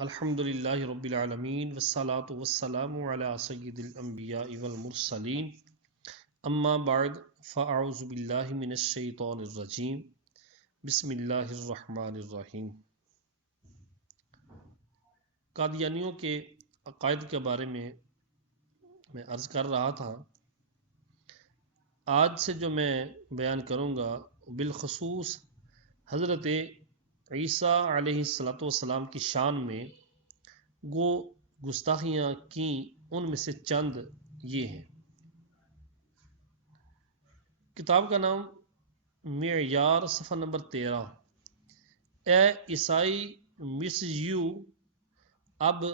الحمد للہ رب العالمین والصلاة والسلام علی سید الانبیاء والمرسلین اما بعد فاعوذ باللہ من الشیطان الرجیم بسم اللہ الرحمن الرحیم۔ قادیانیوں کے عقائد کے بارے میں عرض کر رہا تھا۔ آج سے جو میں بیان کروں گا بالخصوص حضرت عیسیٰ علیہ السلام کی شان میں وہ گستاخیاں کی، ان میں سے چند یہ ہیں۔ کتاب کا نام معیار، صفحہ نمبر 13۔ اے عیسائی مس یو اب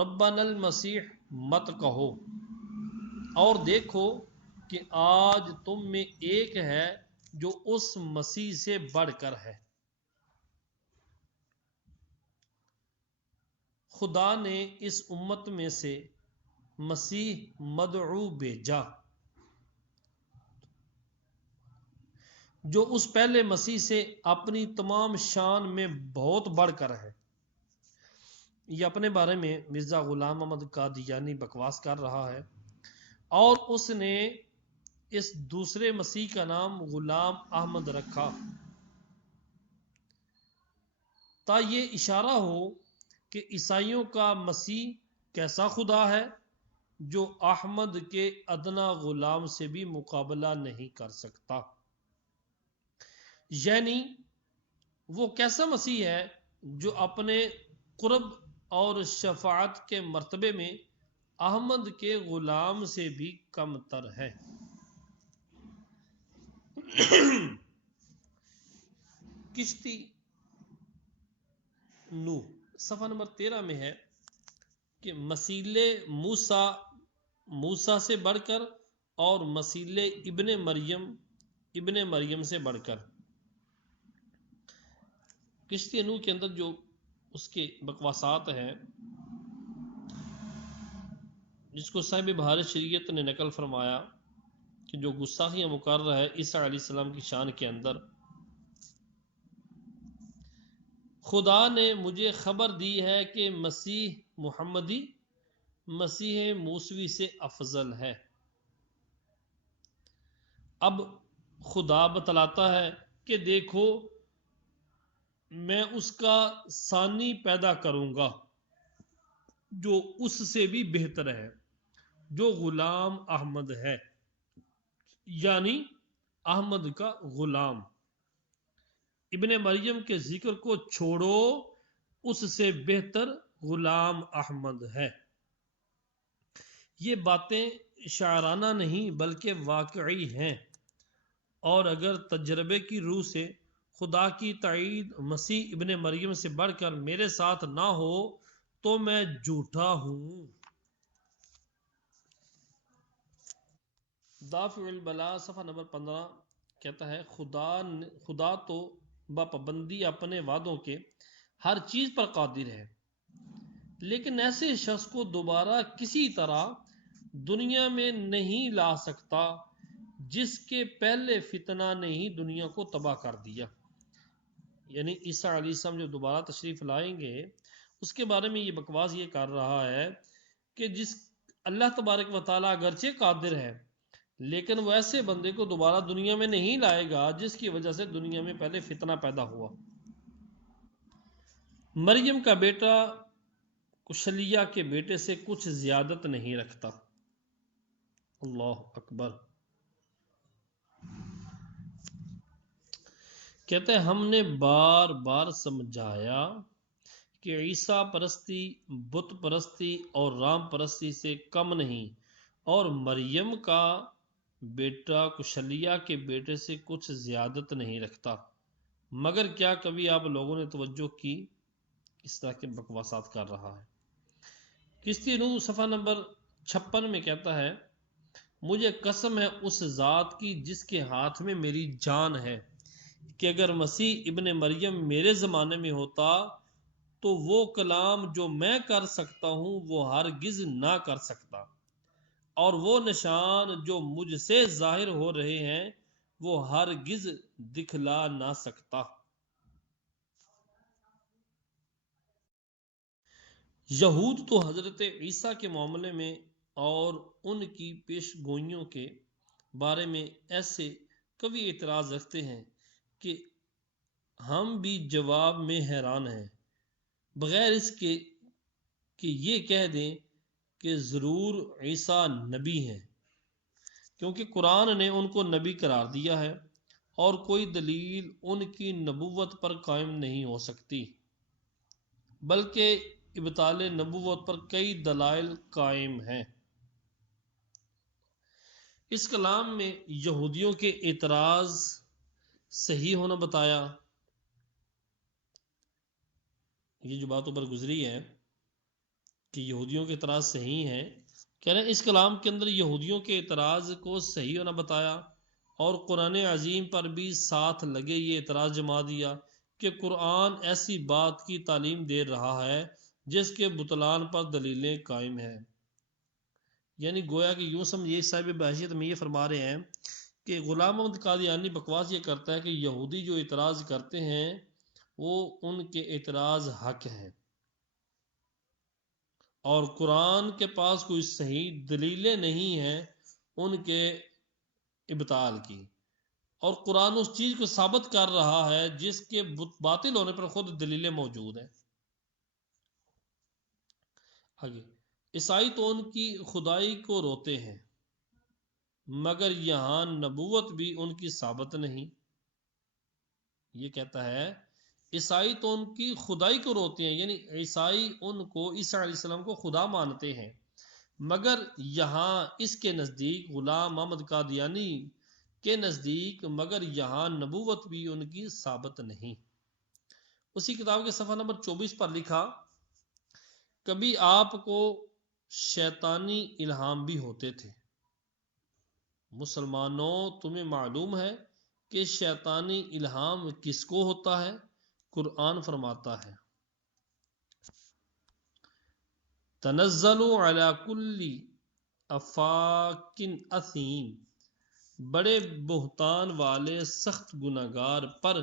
ربنا المسیح مت کہو، اور دیکھو کہ آج تم میں ایک ہے جو اس مسیح سے بڑھ کر ہے۔ خدا نے اس امت میں سے مسیح مدعو بھیجا جو اس پہلے مسیح سے اپنی تمام شان میں بہت بڑھ کر ہے۔ یہ اپنے بارے میں مرزا غلام احمد قادیانی بکواس کر رہا ہے، اور اس نے اس دوسرے مسیح کا نام غلام احمد رکھا تا یہ اشارہ ہو کہ عیسائیوں کا مسیح کیسا خدا ہے جو احمد کے ادنا غلام سے بھی مقابلہ نہیں کر سکتا۔ یعنی وہ کیسا مسیح ہے جو اپنے قرب اور شفاعت کے مرتبے میں احمد کے غلام سے بھی کم تر ہے۔ کشتی نوح، صفحہ نمبر 13 میں ہے کہ مسیل موسیٰ سے بڑھ کر اور مسیل ابن مریم سے بڑھ کر۔ کشتی نوح کے اندر جو اس کے بکواسات ہیں، جس کو صاحب بہار شریعت نے نقل فرمایا کہ جو گستاخیاں مقرر ہے عیسیٰ علیہ السلام کی شان کے اندر۔ خدا نے مجھے خبر دی ہے کہ مسیح محمدی مسیح موسوی سے افضل ہے۔ اب خدا بتلاتا ہے کہ دیکھو میں اس کا ثانی پیدا کروں گا جو اس سے بھی بہتر ہے، جو غلام احمد ہے، یعنی احمد کا غلام۔ ابن مریم کے ذکر کو چھوڑو، اس سے بہتر غلام احمد ہے۔ یہ باتیں شاعرانہ نہیں بلکہ واقعی ہیں، اور اگر تجربے کی روح سے خدا کی تائید مسیح ابن مریم سے بڑھ کر میرے ساتھ نہ ہو تو میں جھوٹا ہوں۔ دافع البلا، صفحہ نمبر 15 کہتا ہے خدا تو بپابندی اپنے وعدوں کے ہر چیز پر قادر ہے، لیکن ایسے شخص کو دوبارہ کسی طرح دنیا میں نہیں لا سکتا جس کے پہلے فتنہ نے ہی دنیا کو تباہ کر دیا۔ یعنی عیسیٰ علیہ السلام جو دوبارہ تشریف لائیں گے، اس کے بارے میں یہ بکواس یہ کر رہا ہے کہ جس اللہ تبارک و تعالیٰ اگرچہ قادر ہے، لیکن وہ ایسے بندے کو دوبارہ دنیا میں نہیں لائے گا جس کی وجہ سے دنیا میں پہلے فتنہ پیدا ہوا۔ مریم کا بیٹا کشلیہ کے بیٹے سے کچھ زیادت نہیں رکھتا۔ اللہ اکبر۔ کہتے ہیں ہم نے بار بار سمجھایا کہ عیسیٰ پرستی بت پرستی اور رام پرستی سے کم نہیں، اور مریم کا بیٹا کشلیہ کے بیٹے سے کچھ زیادت نہیں رکھتا، مگر کیا کبھی آپ لوگوں نے توجہ کی؟ اس طرح کے بکواسات کر رہا ہے۔ کشتی نوح صفحہ نمبر 56 میں کہتا ہے مجھے قسم ہے اس ذات کی جس کے ہاتھ میں میری جان ہے کہ اگر مسیح ابن مریم میرے زمانے میں ہوتا تو وہ کلام جو میں کر سکتا ہوں وہ ہرگز نہ کر سکتا، اور وہ نشان جو مجھ سے ظاہر ہو رہے ہیں وہ ہرگز دکھلا نہ سکتا۔ یہود تو حضرت عیسیٰ کے معاملے میں اور ان کی پیش گوئیوں کے بارے میں ایسے قوی اعتراض رکھتے ہیں کہ ہم بھی جواب میں حیران ہیں، بغیر اس کے کہ یہ کہہ دیں کہ ضرور عیسیٰ نبی ہیں، کیونکہ قرآن نے ان کو نبی قرار دیا ہے اور کوئی دلیل ان کی نبوت پر قائم نہیں ہو سکتی، بلکہ ابطال نبوت پر کئی دلائل قائم ہیں۔ اس کلام میں یہودیوں کے اعتراض صحیح ہونا بتایا، یہ جو بات اوپر گزری ہے کہ یہودیوں کے اعتراض صحیح ہیں، کہہ رہے ہیں اس کلام کے اندر یہودیوں کے اعتراض کو صحیح ہونا بتایا اور قرآن عظیم پر بھی ساتھ لگے یہ اعتراض جما دیا کہ قرآن ایسی بات کی تعلیم دے رہا ہے جس کے بطلان پر دلیلیں قائم ہیں۔ یعنی گویا کہ یوں سمجھیے، صاحب بحیثیت میں یہ فرما رہے ہیں کہ غلام محمد قادیانی بکواس یہ کرتا ہے کہ یہودی جو اعتراض کرتے ہیں وہ ان کے اعتراض حق ہیں اور قرآن کے پاس کوئی صحیح دلیلیں نہیں ہیں ان کے ابطال کی، اور قرآن اس چیز کو ثابت کر رہا ہے جس کے باطل ہونے پر خود دلیلیں موجود ہیں۔ آگے، عیسائی تو ان کی خدائی کو روتے ہیں مگر یہاں نبوت بھی ان کی ثابت نہیں۔ یہ کہتا ہے عیسائی تو ان کی خدائی کو روتے ہیں، یعنی عیسائی ان کو عیسیٰ علیہ السلام کو خدا مانتے ہیں، مگر یہاں اس کے نزدیک غلام محمد قادیانی کے نزدیک مگر یہاں نبوت بھی ان کی ثابت نہیں۔ اسی کتاب کے صفحہ نمبر 24 پر لکھا، کبھی آپ کو شیطانی الہام بھی ہوتے تھے، مسلمانوں تمہیں معلوم ہے کہ شیطانی الہام کس کو ہوتا ہے؟ قرآن فرماتا ہے تنزل علی کل افاک اثیم، بڑے بہتان والے سخت گناہگار پر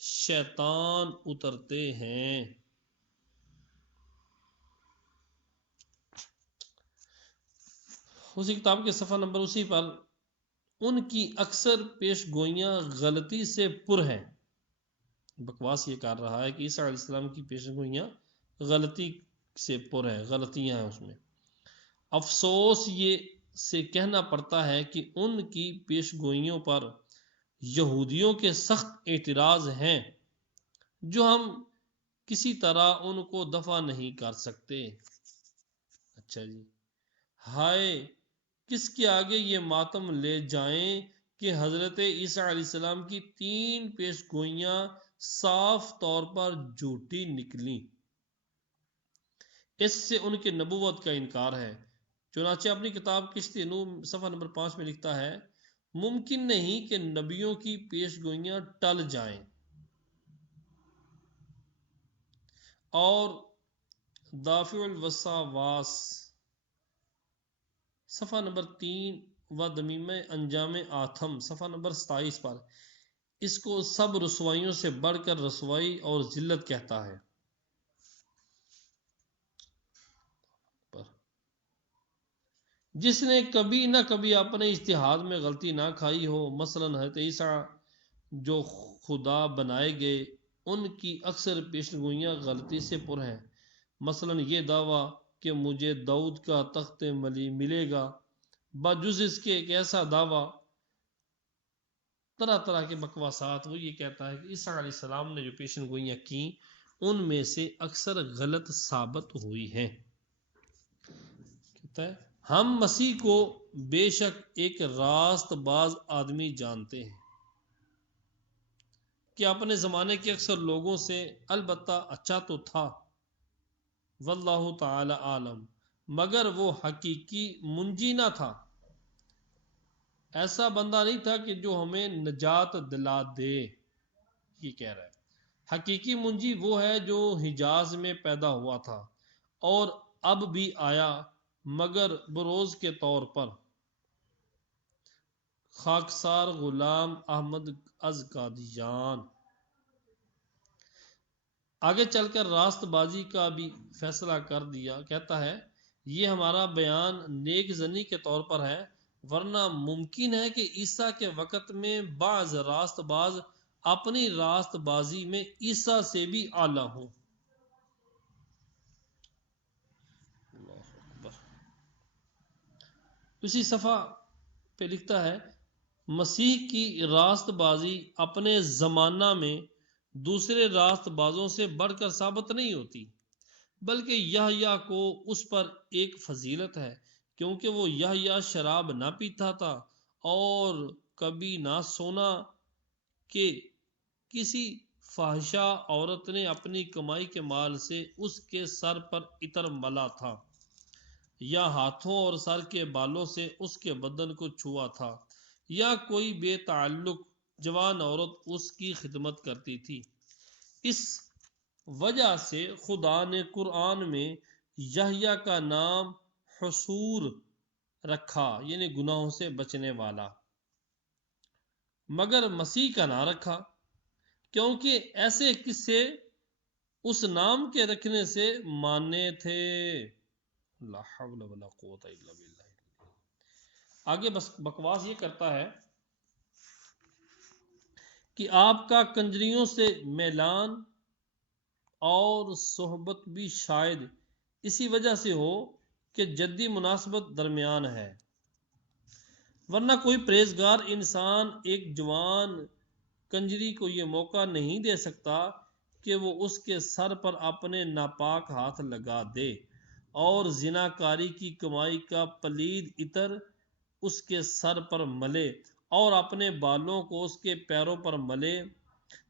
شیطان اترتے ہیں۔ اسی کتاب کے صفحہ نمبر اسی پر، ان کی اکثر پیش گوئیاں غلطی سے پر ہیں۔ بکواس یہ کر رہا ہے کہ عیسیٰ علیہ السلام کی پیش گوئیاں غلطی سے پر ہیں، غلطیاں ہیں اس میں۔ افسوس یہ سے کہنا پڑتا ہے کہ ان کی پیش گوئیوں پر یہودیوں کے سخت اعتراض ہیں جو ہم کسی طرح ان کو دفع نہیں کر سکتے۔ اچھا جی، ہائے کس کے آگے یہ ماتم لے جائیں کہ حضرت عیسیٰ علیہ السلام کی 3 پیش گوئیاں صاف طور پر جھوٹی نکلیں، اس سے ان کے نبوت کا انکار ہے۔ چنانچہ اپنی کتاب کشتی نوح صفحہ نمبر 5 میں لکھتا ہے، ممکن نہیں کہ نبیوں کی پیش گوئیاں ٹل جائیں، اور دافع الوسواس صفحہ نمبر 3 و دمیمہ انجام آتھم صفحہ نمبر 27 پر اس کو سب رسوائیوں سے بڑھ کر رسوائی اور ذلت کہتا ہے۔ جس نے کبھی نہ کبھی اپنے اجتہاد میں غلطی نہ کھائی ہو، مثلا حضرت عیسیٰ جو خدا بنائے گئے، ان کی اکثر پیش گوئیاں غلطی سے پر ہیں، مثلا یہ دعویٰ کہ مجھے داؤد کا تخت ملے گا، بجز اس کے ایک ایسا دعویٰ، طرح طرح کے بکواسات۔ وہ یہ کہتا ہے کہ عیسیٰ علیہ السلام نے جو پیشن گوئیاں کی ان میں سے اکثر غلط ثابت ہوئی ہیں۔ کہتا ہے ہم مسیح کو بے شک ایک راست باز آدمی جانتے ہیں کہ اپنے زمانے کے اکثر لوگوں سے البتہ اچھا تو تھا، واللہ تعالی عالم، مگر وہ حقیقی منجی نہ تھا، ایسا بندہ نہیں تھا کہ جو ہمیں نجات دلا دے۔ یہ کہہ رہا ہے حقیقی منجی وہ ہے جو حجاز میں پیدا ہوا تھا اور اب بھی آیا مگر بروز کے طور پر، خاکسار غلام احمد از قادیان۔ آگے چل کر راست بازی کا بھی فیصلہ کر دیا. کہتا ہے یہ ہمارا بیان نیک زنی کے طور پر ہے، ورنہ ممکن ہے کہ عیسیٰ کے وقت میں بعض راست باز اپنی راست بازی میں عیسیٰ سے بھی اعلیٰ ہوں. اللہ اکبر. اسی صفحہ پہ لکھتا ہے مسیح کی راست بازی اپنے زمانہ میں دوسرے راست بازوں سے بڑھ کر ثابت نہیں ہوتی، بلکہ یحییٰ کو اس پر ایک فضیلت ہے، کیونکہ وہ یحییٰ شراب نہ پیتا تھا اور کبھی نہ سونا کہ کسی فاحشہ عورت نے اپنی کمائی کے مال سے اس کے سر پر عطر ملا تھا یا ہاتھوں اور سر کے بالوں سے اس کے بدن کو چھوا تھا، یا کوئی بے تعلق جوان عورت اس کی خدمت کرتی تھی. اس وجہ سے خدا نے قرآن میں یحییٰ کا نام حصور رکھا، یعنی گناہوں سے بچنے والا، مگر مسیح کا نہ رکھا، کیونکہ ایسے قصے اس نام کے رکھنے سے مانے تھے. لا حول ولا قوت الا باللہ. آگے بس بکواس یہ کرتا ہے کہ آپ کا کنجریوں سے میلان اور صحبت بھی شاید اسی وجہ سے ہو کہ جدی مناسبت درمیان ہے، ورنہ کوئی پرہیزگار انسان ایک جوان کنجری کو یہ موقع نہیں دے سکتا کہ وہ اس کے سر پر اپنے ناپاک ہاتھ لگا دے اور زناکاری کی کمائی کا پلید عطر اس کے سر پر ملے اور اپنے بالوں کو اس کے پیروں پر ملے.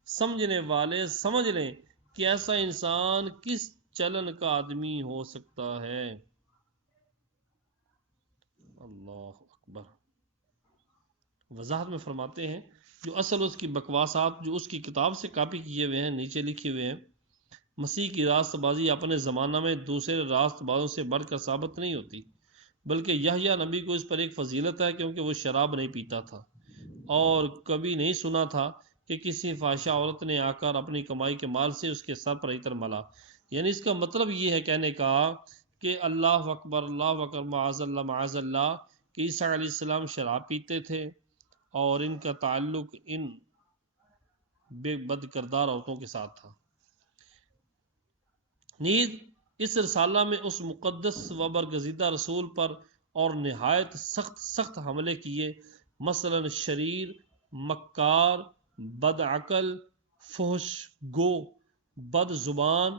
سمجھنے والے سمجھ لیں کہ ایسا انسان کس چلن کا آدمی ہو سکتا ہے. اللہ اکبر. وضاحت میں فرماتے ہیں جو اصل اس کی بکواسات جو اس کی کتاب سے کاپی کیے ہوئے ہیں نیچے لکھے ہوئے ہیں، مسیح کی راست بازی اپنے زمانہ میں دوسرے راست بازوں سے بڑھ کر ثابت نہیں ہوتی، بلکہ یحییٰ نبی کو اس پر ایک فضیلت ہے، کیونکہ وہ شراب نہیں پیتا تھا اور کبھی نہیں سنا تھا کہ کسی فاحشہ عورت نے آ کر اپنی کمائی کے مال سے اس کے سر پر عطر ملا. یعنی اس کا مطلب یہ ہے کہنے کا کہ اللہ اکبر معاذ اللہ کہ عیسیٰ علیہ السلام شراب پیتے تھے اور ان کا تعلق ان بے بد کردار عورتوں کے ساتھ تھا. نیز اس رسالہ میں اس مقدس و برگزیدہ رسول پر اور نہایت سخت حملے کیے، مثلا شریر، مکار، بد عقل، فحش گو، بد زبان،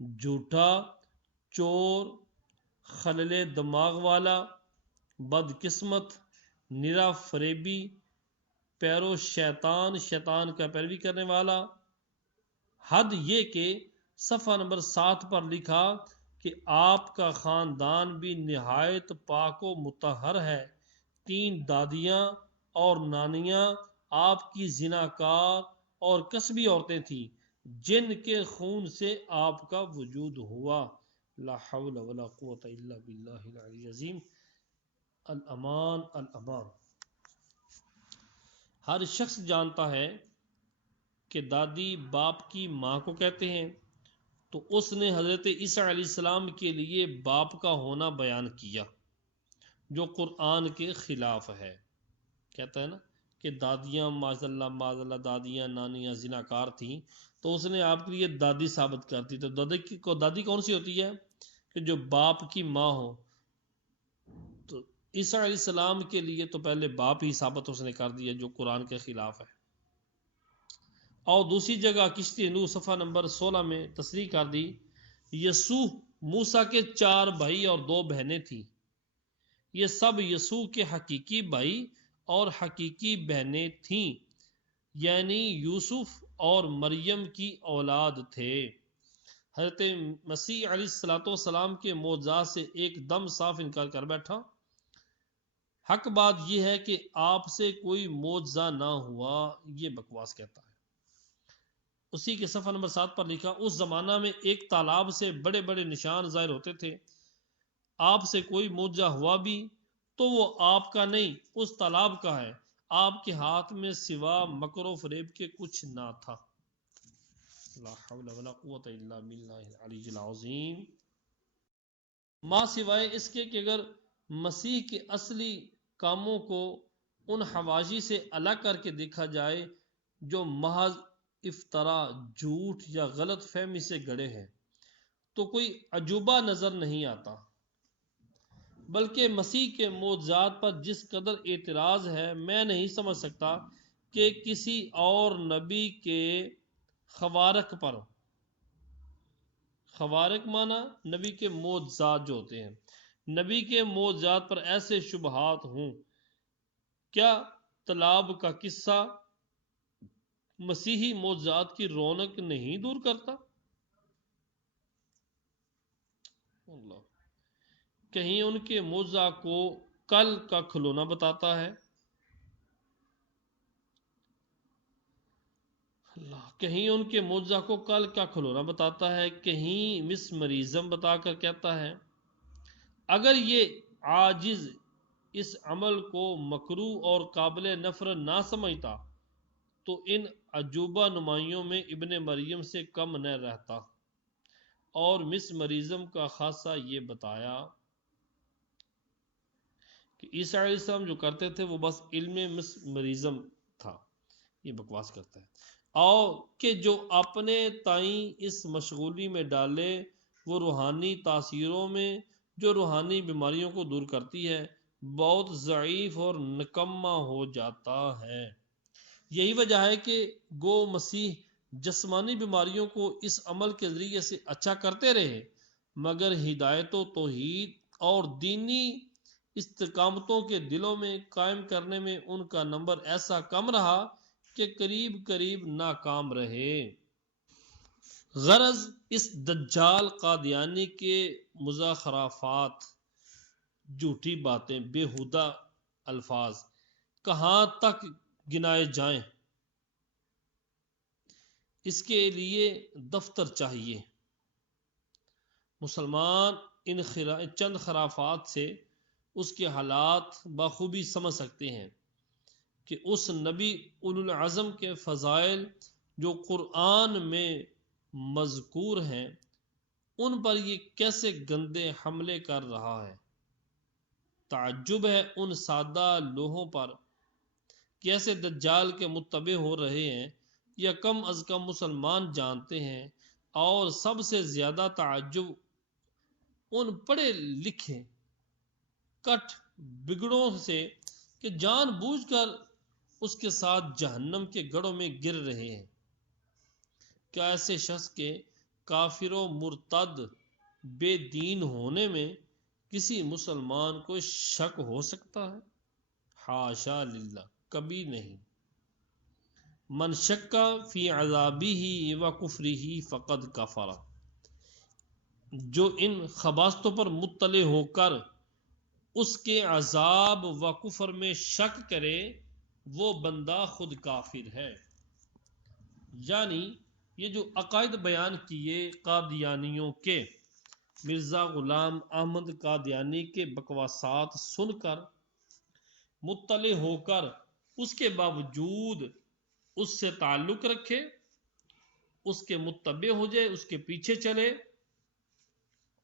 جھوٹا، چور، خلل دماغ والا، بد قسمت، نرا فریبی، پیرو شیطان کا پیروی کرنے والا. حد یہ کہ صفحہ نمبر 7 پر لکھا کہ آپ کا خاندان بھی نہایت پاک و مطہر ہے. 3 دادیاں اور نانیاں آپ کی زناکار اور کسبی عورتیں تھیں جن کے خون سے آپ کا وجود ہوا. لا حول ولا قوت الا باللہ العلی العظیم. الامان الامان. ہر شخص جانتا ہے کہ دادی باپ کی ماں کو کہتے ہیں، تو اس نے حضرت عیسیٰ علیہ السلام کے لیے باپ کا ہونا بیان کیا جو قرآن کے خلاف ہے. کہتا ہے نا کہ دادیاں معاذ اللہ دادیاں نانیاں زناکار تھیں، تو اس نے آپ کے لیے دادی ثابت کر دی. تو دادی کون سی ہوتی ہے؟ کہ جو باپ کی ماں ہو. تو عیسیٰ علیہ السلام کے لیے تو پہلے باپ ہی ثابت اس نے کر دیا جو قرآن کے خلاف ہے. اور دوسری جگہ کشتی نوح صفحہ نمبر 16 میں تصریح کر دی یسوع موسیٰ کے 4 بھائی اور 2 بہنیں تھیں. یہ سب یسوع کے حقیقی بھائی اور حقیقی بہنیں تھیں، یعنی یوسف اور مریم کی اولاد تھے. حضرت مسیح علیہ السلام کے معجزات سے ایک دم صاف انکار کر بیٹھا. حق بات یہ ہے کہ آپ سے کوئی معجزہ نہ ہوا، یہ بکواس کہتا ہے. اسی کے صفحہ نمبر 7 پر لکھا اس زمانہ میں ایک تالاب سے بڑے بڑے نشان ظاہر ہوتے تھے. آپ سے کوئی معجزہ ہوا بھی تو وہ آپ کا نہیں، اس تالاب کا ہے. آپ کے ہاتھ میں سوا مکر و فریب کے کچھ نہ تھا. لا حول ولا قوت الا باللہ العلی العظیم۔ ماں سوائے اس کے کہ اگر مسیح کے اصلی کاموں کو ان حواجی سے الگ کر کے دیکھا جائے جو محض افطرا، جھوٹ یا غلط فہمی سے گڑے ہیں، تو کوئی عجوبہ نظر نہیں آتا، بلکہ مسیح کے معجزات پر جس قدر اعتراض ہے، میں نہیں سمجھ سکتا کہ کسی اور نبی کے خوارق پر، خوارق معنی نبی کے معجزات جو ہوتے ہیں، نبی کے معجزات پر ایسے شبہات ہوں۔ کیا طلاب کا قصہ مسیحی معجزات کی رونق نہیں دور کرتا؟ اللہ، کہیں ان کے معجزہ کو کل کا کھلونا بتاتا ہے؟ اللہ، کہیں ان کے معجزہ کو کل کا کھلونا بتاتا ہے، کہیں مسمریزم بتا کر کہتا ہے؟ اگر یہ عاجز اس عمل کو مکروہ اور قابل نفرت نہ سمجھتا تو ان عجوبہ نمائیوں میں ابن مریم سے کم نہ رہتا۔ اور مسمریزم کا خاصہ یہ بتایا کہ عیسیٰ علیہ السلام جو کرتے تھے وہ بس علم مسمریزم تھا، یہ بکواس کرتا ہے، اور کہ جو اپنے تائیں اس مشغولی میں ڈالے وہ روحانی تاثیروں میں جو روحانی بیماریوں کو دور کرتی ہے بہت ضعیف اور نکما ہو جاتا ہے۔ یہی وجہ ہے کہ گو مسیح جسمانی بیماریوں کو اس عمل کے ذریعے سے اچھا کرتے رہے، مگر ہدایت و توحید اور دینی استقامتوں کے دلوں میں قائم کرنے میں ان کا نمبر ایسا کم رہا کہ قریب قریب ناکام رہے۔ غرض اس دجال قادیانی کے مزخرفات، جھوٹی باتیں، بیہودہ الفاظ کہاں تک گنائے جائیں، اس کے لیے دفتر چاہیے۔ مسلمان ان چند خرافات سے اس کے حالات بخوبی سمجھ سکتے ہیں کہ اس نبی اولو العزم کے فضائل جو قرآن میں مذکور ہیں ان پر یہ کیسے گندے حملے کر رہا ہے۔ تعجب ہے ان سادہ لوہوں پر کیسے دجال کے متبع ہو رہے ہیں، یا کم از کم مسلمان جانتے ہیں، اور سب سے زیادہ تعجب ان پڑھے لکھے کٹ بگڑوں سے کہ جان بوجھ کر اس کے ساتھ جہنم کے گڑھوں میں گر رہے ہیں۔ کیا ایسے شخص کے کافر و مرتد بے دین ہونے میں کسی مسلمان کو شک ہو سکتا ہے؟ حاشا للہ، کبھی نہیں۔ من شک فی عذابہ و کفرہ فقد کفر، جو ان خباثتوں پر مطلع ہو کر اس کے عذاب و کفر میں شک کرے وہ بندہ خود کافر ہے۔ یعنی یہ جو عقائد بیان کیے قادیانیوں کے، مرزا غلام احمد قادیانی کے بکواسات سن کر مطلع ہو کر اس کے باوجود اس سے تعلق رکھے، اس کے متبع ہو جائے، اس کے پیچھے چلے،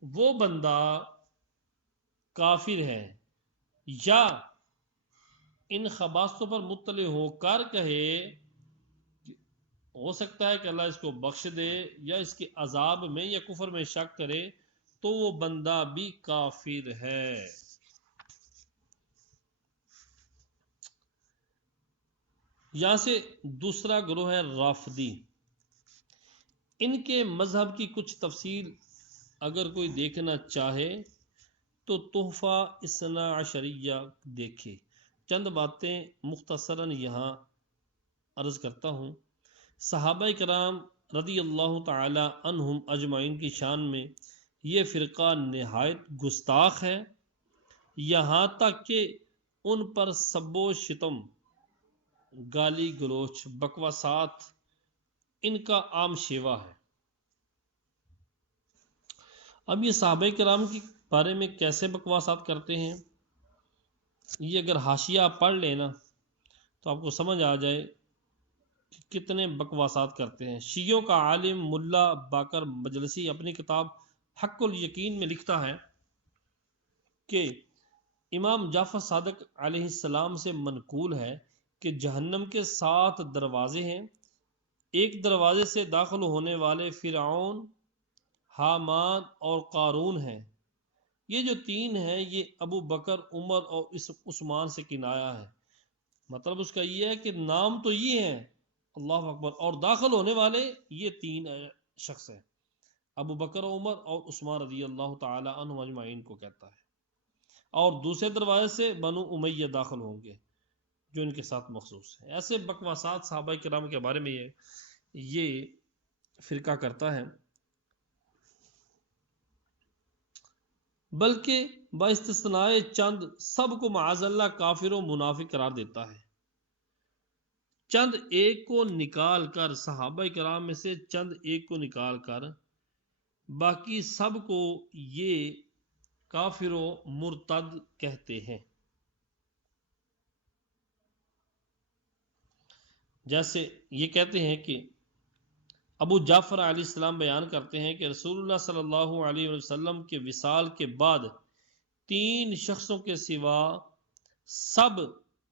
وہ بندہ کافر ہے۔ یا ان خباثتوں پر مطلع ہو کر کہے ہو سکتا ہے کہ اللہ اس کو بخش دے، یا اس کے عذاب میں یا کفر میں شک کرے، تو وہ بندہ بھی کافر ہے۔ یہاں سے دوسرا گروہ ہے رافضی۔ ان کے مذہب کی کچھ تفصیل اگر کوئی دیکھنا چاہے تو تحفہ اثنا عشریہ دیکھے۔ چند باتیں مختصراً یہاں عرض کرتا ہوں۔ صحابہ کرام رضی اللہ تعالی عنہم اجمعین کی شان میں یہ فرقہ نہایت گستاخ ہے، یہاں تک کہ ان پر سب و شتم، گالی گلوچ، بکواسات ان کا عام شیوا ہے۔ اب یہ صحابہ کرام کے بارے میں کیسے بکواسات کرتے ہیں، یہ اگر حاشیہ پڑھ لینا تو آپ کو سمجھ آ جائے کتنے بکواسات کرتے ہیں۔ شیعوں کا عالم ملا باقر مجلسی اپنی کتاب حق الیقین میں لکھتا ہے کہ امام جعفر صادق علیہ السلام سے منقول ہے کہ جہنم کے 7 دروازے ہیں، ایک دروازے سے داخل ہونے والے فرعون، حامان اور قارون ہیں۔ یہ جو 3 ہیں یہ ابو بکر، عمر اور عثمان سے کنایا ہے۔ مطلب اس کا یہ ہے کہ نام تو یہ ہیں، اللہ اکبر، اور داخل ہونے والے یہ 3 شخص ہیں، ابو بکر، عمر اور عثمان رضی اللہ تعالی عنہ اجمعین کو کہتا ہے۔ اور دوسرے دروازے سے بنو امیہ داخل ہوں گے جو ان کے ساتھ مخصوص ہے۔ ایسے بکواسات صحابہ کرام کے بارے میں یہ فرقہ کرتا ہے، بلکہ باستثناء چند سب کو معاذ اللہ کافر و منافق قرار دیتا ہے۔ چند ایک کو نکال کر، صحابہ کرام میں سے چند ایک کو نکال کر باقی سب کو یہ کافر و مرتد کہتے ہیں۔ جیسے یہ کہتے ہیں کہ ابو جعفر علیہ السلام بیان کرتے ہیں کہ رسول اللہ صلی اللہ علیہ وسلم کے وصال کے بعد 3 شخصوں کے سوا سب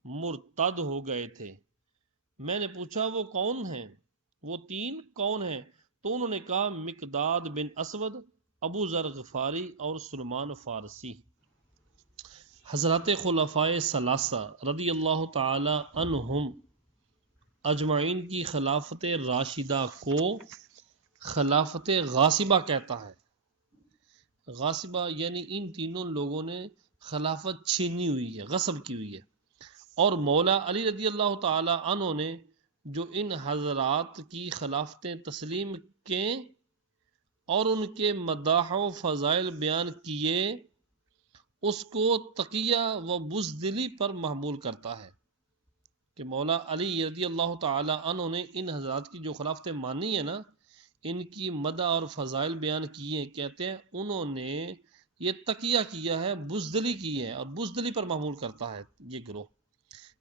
مرتد ہو گئے تھے۔ میں نے پوچھا وہ کون ہیں، وہ 3 کون ہیں؟ تو انہوں نے کہا مقداد بن اسود، ابو ذر غفاری اور سلمان فارسی۔ حضرات خلفائے ثلاثہ رضی اللہ تعالی عنہم اجمعین کی خلافت راشدہ کو خلافت غاصبہ کہتا ہے۔ غاصبہ یعنی ان تینوں لوگوں نے خلافت چھینی ہوئی ہے، غصب کی ہوئی ہے۔ اور مولا علی رضی اللہ تعالی عنہ نے جو ان حضرات کی خلافتیں تسلیم کیں اور ان کے مداح و فضائل بیان کیے، اس کو تقیہ و بزدلی پر محمول کرتا ہے کہ مولا علی رضی اللہ تعالی عنہ نے ان حضرات کی جو خلافتیں مانی ہیں نا، ان کی مدح اور فضائل بیان کیے، کہتے ہیں انہوں نے یہ تقیہ کیا ہے، بزدلی کی ہے، اور بزدلی پر محمول کرتا ہے یہ گروہ۔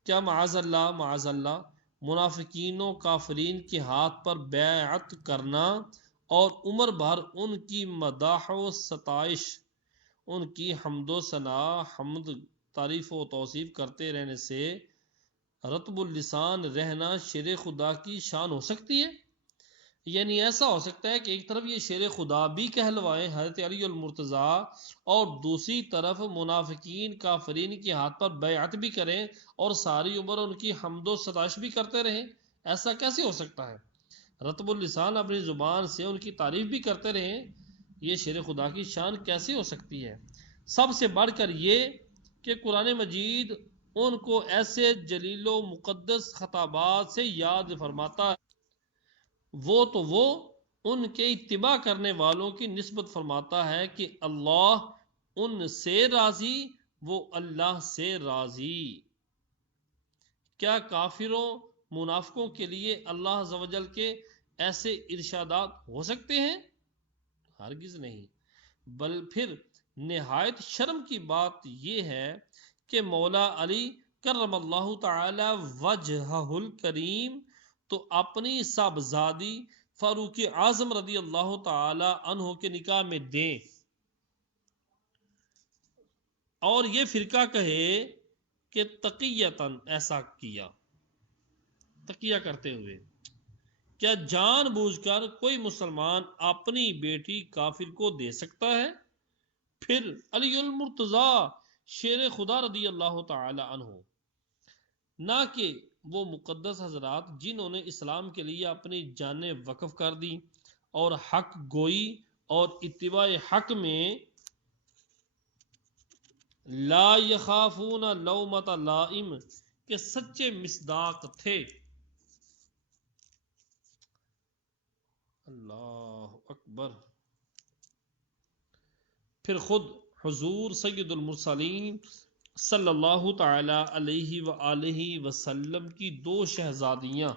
کیا معاذ اللہ منافقین و کافرین کے ہاتھ پر بیعت کرنا اور عمر بھر ان کی مداح و ستائش، ان کی حمد و ثنا، حمد، تعریف و توصیف کرتے رہنے سے رطب اللسان رہنا شیر خدا کی شان ہو سکتی ہے؟ یعنی ایسا ہو سکتا ہے کہ ایک طرف یہ شیر خدا بھی کہلوائیں حضرت علی المرتضیٰ، اور دوسری طرف منافقین کافرین کے ہاتھ پر بیعت بھی کریں اور ساری عمر ان کی حمد و ستائش بھی کرتے رہیں؟ ایسا کیسے ہو سکتا ہے؟ رطب اللسان، اپنی زبان سے ان کی تعریف بھی کرتے رہیں، یہ شیر خدا کی شان کیسے ہو سکتی ہے؟ سب سے بڑھ کر یہ کہ قرآن مجید ان کو ایسے جلیل و مقدس خطابات سے یاد فرماتا ہے، وہ ان کے اتباع کرنے والوں کی نسبت فرماتا ہے کہ اللہ ان سے راضی، وہ اللہ سے راضی۔ کیا کافروں، منافقوں کے لیے اللہ عز و جل کے ایسے ارشادات ہو سکتے ہیں؟ ہرگز نہیں۔ بل پھر نہایت شرم کی بات یہ ہے کہ مولا علی کرم اللہ تعالی وجہہ الکریم تو اپنی صاحبزادی فاروق اعظم رضی اللہ تعالی عنہ کے نکاح میں دیں، اور یہ فرقہ کہے کہ تقیتاً ایسا کیا، تقیہ کرتے ہوئے۔ کیا جان بوجھ کر کوئی مسلمان اپنی بیٹی کافر کو دے سکتا ہے؟ پھر علی المرتضیٰ شیر خدا رضی اللہ تعالی عنہ، نہ کہ وہ مقدس حضرات جنہوں نے اسلام کے لیے اپنی جانیں وقف کر دی اور حق گوئی اور اتباع حق میں لا یخافون لومۃ لائم کے سچے مصداق تھے۔ اللہ اکبر۔ پھر خود حضور سید المرسلین صلی اللہ تعالی علیہ وآلہ وسلم کی 2 شہزادیاں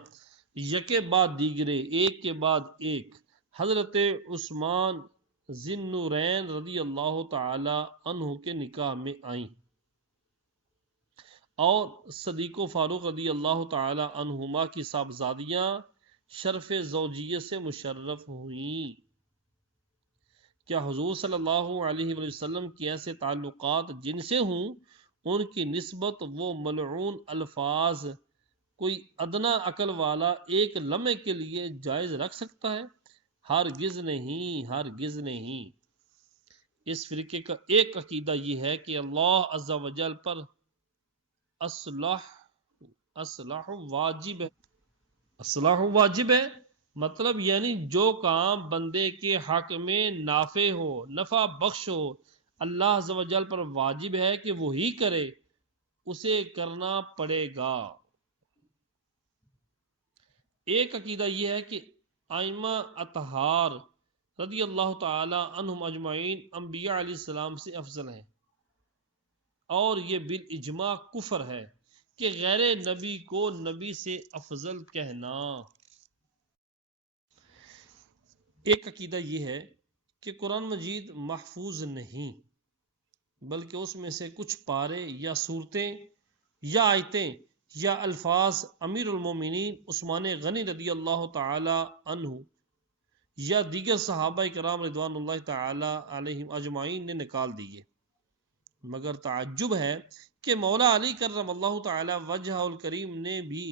یکے بعد دیگرے، ایک کے بعد ایک، حضرت عثمان ذی النورین رضی اللہ تعالی عنہ کے نکاح میں آئیں، اور صدیق و فاروق رضی اللہ تعالی عنہما کی صاحبزادیاں شرف زوجیت سے مشرف ہوئیں۔ کیا حضور صلی اللہ علیہ وسلم کے ایسے تعلقات جن سے ہوں ان کی نسبت وہ ملعون الفاظ کوئی ادنا عقل والا ایک لمحے کے لیے جائز رکھ سکتا ہے؟ ہرگز نہیں، ہرگز نہیں۔ اس فرقے کا ایک عقیدہ یہ ہے کہ اللہ عز و جل پر اصلاح واجب ہے۔ اصلاح واجب ہے مطلب یعنی جو کام بندے کے حق میں نافع ہو، نفع بخش ہو، اللہ عز و جل پر واجب ہے کہ وہی کرے، اسے کرنا پڑے گا۔ ایک عقیدہ یہ ہے کہ ائمہ اطہار رضی اللہ تعالی عنہم اجمعین انبیاء علیہ السلام سے افضل ہیں، اور یہ بالاجماع کفر ہے کہ غیر نبی کو نبی سے افضل کہنا۔ ایک عقیدہ یہ ہے کہ قرآن مجید محفوظ نہیں، بلکہ اس میں سے کچھ پارے یا صورتیں یا آیتیں یا الفاظ امیر المومنین عثمان غنی رضی اللہ تعالی عنہ یا دیگر صحابہ کرام رضوان اللہ تعالی علیہم اجمعین نے نکال دیے، مگر تعجب ہے کہ مولا علی کرم اللہ تعالی وجہ الکریم نے بھی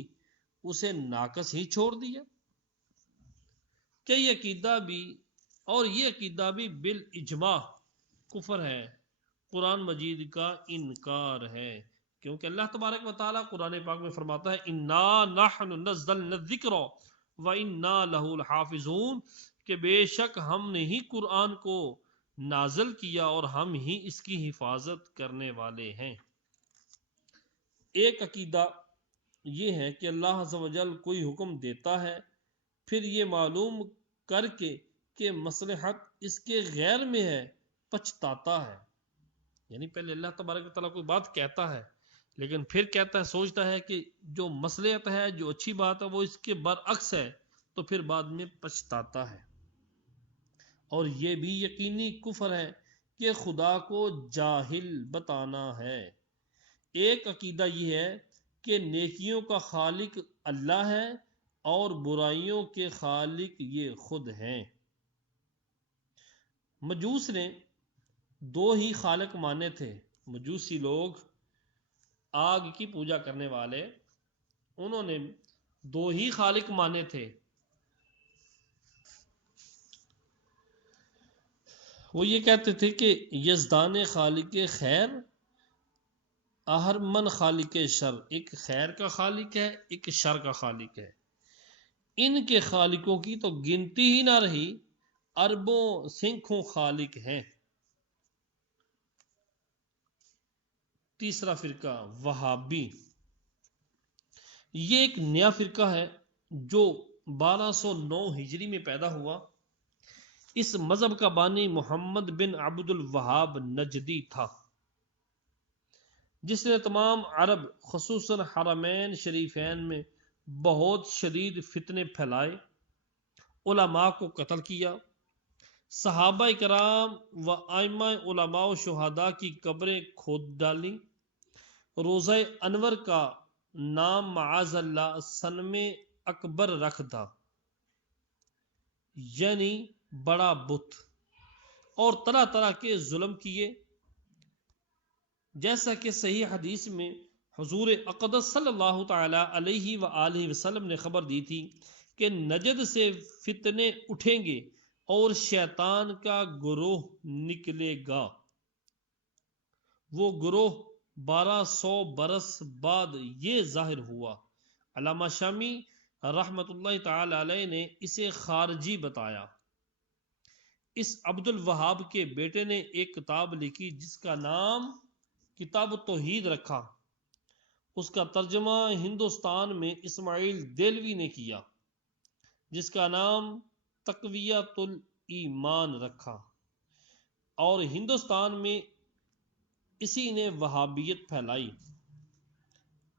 اسے ناقص ہی چھوڑ دیا کہ یہ عقیدہ بھی بالاجماع کفر ہے، قرآن مجید کا انکار ہے، کیونکہ اللہ تبارک و تعالیٰ قرآن پاک میں فرماتا ہے انا نحن نزلنا الذکر وانا لہ لحافظون، کہ بے شک ہم نے ہی قرآن کو نازل کیا اور ہم ہی اس کی حفاظت کرنے والے ہیں۔ ایک عقیدہ یہ ہے کہ اللہ عز و جل کوئی حکم دیتا ہے، پھر یہ معلوم کر کے کہ مصلحت اس کے غیر میں ہے پچھتاتا ہے، یعنی پہلے اللہ تبارک و تعالیٰ کوئی بات کہتا ہے لیکن پھر کہتا ہے، سوچتا ہے کہ جو مصلحت ہے، جو اچھی بات ہے وہ اس کے برعکس ہے، تو پھر بعد میں پچھتاتا ہے۔ اور یہ بھی یقینی کفر ہے کہ خدا کو جاہل بتانا ہے۔ ایک عقیدہ یہ ہے کہ نیکیوں کا خالق اللہ ہے اور برائیوں کے خالق یہ خود ہیں۔ مجوس نے دو ہی خالق مانے تھے، مجوسی لوگ آگ کی پوجا کرنے والے، انہوں نے دو ہی خالق مانے تھے، وہ یہ کہتے تھے کہ یزدان خالق خیر، اہرمن خالق شر، ایک خیر کا خالق ہے، ایک شر کا خالق ہے، ان کے خالقوں کی تو گنتی ہی نہ رہی، اربوں سینکڑوں خالق ہیں۔ تیسرا فرقہ وہابی، یہ ایک نیا فرقہ ہے جو 1209 ہجری میں پیدا ہوا۔ اس مذہب کا بانی محمد بن عبد الوہاب نجدی تھا، جس نے تمام عرب خصوصاً حرمین شریفین میں بہت شدید فتنے پھیلائے، علماء کو قتل کیا، صحابہ کرام و ائمہ علماء و شہداء کی قبریں کھود ڈالیں، روضہ انور کا نام معاذ اللہ صنم اکبر رکھ دا، یعنی بڑا بت، اور طرح طرح کے ظلم کیے، جیسا کہ صحیح حدیث میں حضور اقدس صلی اللہ تعالی علیہ وآلہ وسلم نے خبر دی تھی کہ نجد سے فتنے اٹھیں گے اور شیطان کا گروہ نکلے گا، وہ گروہ 1200 برس بعد یہ ظاہر ہوا۔ علامہ شامی رحمت اللہ تعالی علیہ نے اسے خارجی بتایا۔ اس عبد الوہاب کے بیٹے نے ایک کتاب لکھی جس کا نام کتاب التوحید رکھا، اس کا ترجمہ ہندوستان میں اسماعیل دہلوی نے کیا، جس کا نام تقویۃ الایمان رکھا، اور ہندوستان میں اسی نے وہابیت پھیلائی۔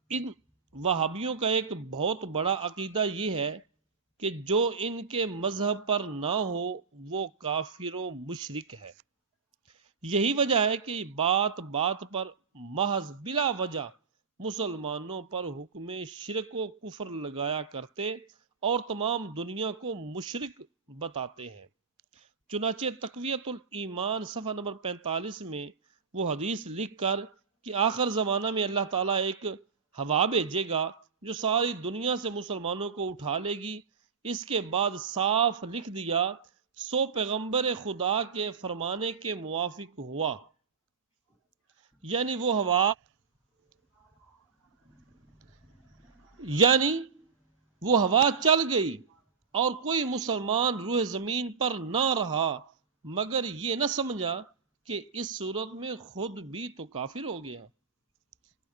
ان وہابیوں کا ایک بہت بڑا عقیدہ یہ ہے کہ جو ان کے مذہب پر نہ ہو وہ کافر و مشرک ہے۔ یہی وجہ ہے کہ بات بات پر محض بلا وجہ مسلمانوں پر حکم شرک و کفر لگایا کرتے اور تمام دنیا کو مشرک بتاتے ہیں۔ چنانچہ تقویت الایمان صفحہ نمبر 45 میں وہ حدیث لکھ کر کہ آخر زمانہ میں اللہ تعالیٰ ایک ہوا بھیجے گا جو ساری دنیا سے مسلمانوں کو اٹھا لے گی، اس کے بعد صاف لکھ دیا سو پیغمبر خدا کے فرمانے کے موافق ہوا، یعنی وہ ہوا چل گئی اور کوئی مسلمان روح زمین پر نہ رہا مگر یہ نہ سمجھا کہ اس صورت میں خود بھی تو کافر ہو گیا۔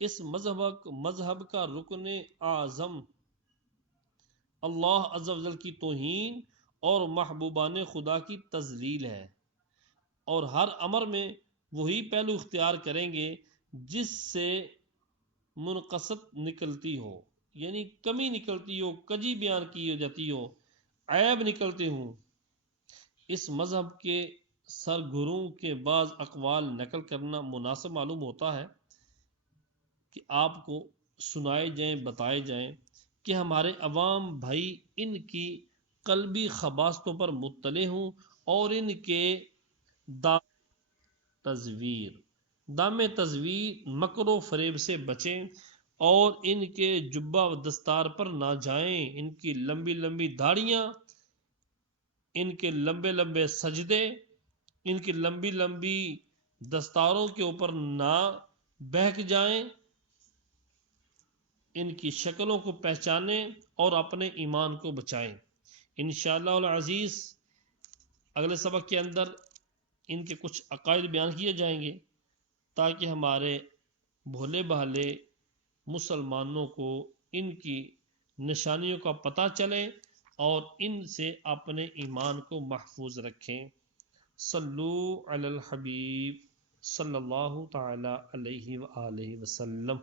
اس مذہب کا رکن اعظم اللہ عز و جل کی توہین اور محبوبان خدا کی تذلیل ہے، اور ہر امر میں وہی پہلو اختیار کریں گے جس سے منقصت نکلتی ہو، یعنی کمی نکلتی ہو، کجی بیان کی جاتی ہو، عیب نکلتے ہوں۔ اس مذہب کے سرگروں کے بعض اقوال نقل کرنا مناسب معلوم ہوتا ہے کہ آپ کو سنائے جائیں، بتائے جائیں کہ ہمارے عوام بھائی ان کی قلبی خباثتوں پر مطلع ہوں اور ان کے دام تزویر مکر و فریب سے بچیں اور ان کے جبہ و دستار پر نہ جائیں، ان کی لمبی لمبی داڑیاں، ان کے لمبے لمبے سجدے، ان کی لمبی لمبی دستاروں کے اوپر نہ بہک جائیں، ان کی شکلوں کو پہچانیں اور اپنے ایمان کو بچائیں۔ انشاءاللہ العزیز اگلے سبق کے اندر ان کے کچھ عقائد بیان کیے جائیں گے تاکہ ہمارے بھولے بھالے مسلمانوں کو ان کی نشانیوں کا پتہ چلے اور ان سے اپنے ایمان کو محفوظ رکھیں۔ صلو علی الحبیب صلی اللہ تعالی علیہ وآلہ وسلم۔